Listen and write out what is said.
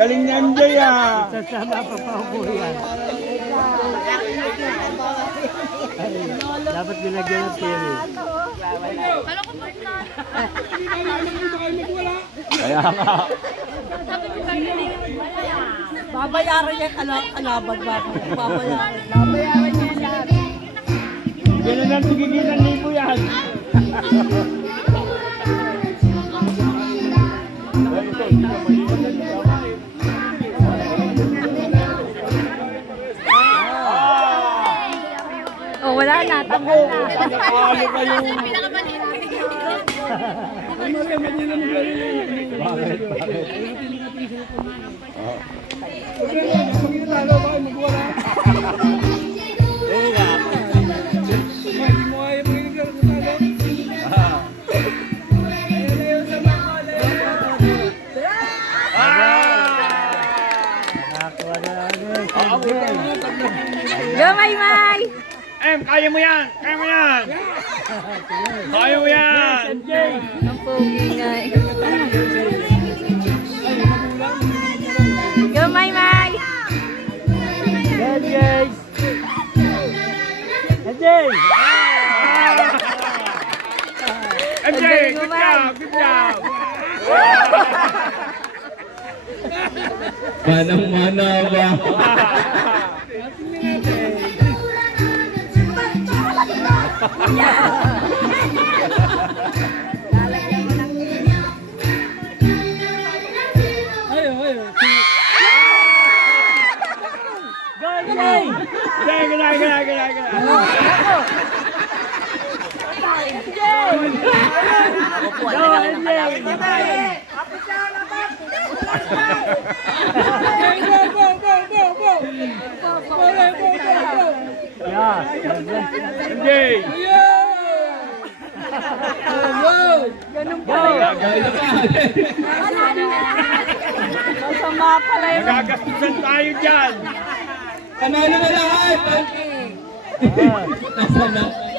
Galing ni MJ ah. Sasama pa pa ako yan. Dapat binagyan ng pili. Kaya nga. Babayaran niya kalaban ba? Babayaran niya yan. Ganun ang tigigilan libo yan. Oh, wala na. Tanggal na. Nakakalo kayo. Bakit? Go, Maymay! Kaya mo yan! Kaya mo yan! Kaya mo yan! Ang pogi nga eh. Go, Maymay! MJ! MJ! MJ! Good job! Good job! Manang-mana ba? Ganun pala yun. Masama pala yun. Nagagastusan tayo dyan! Panalo na lahat! Nasa na?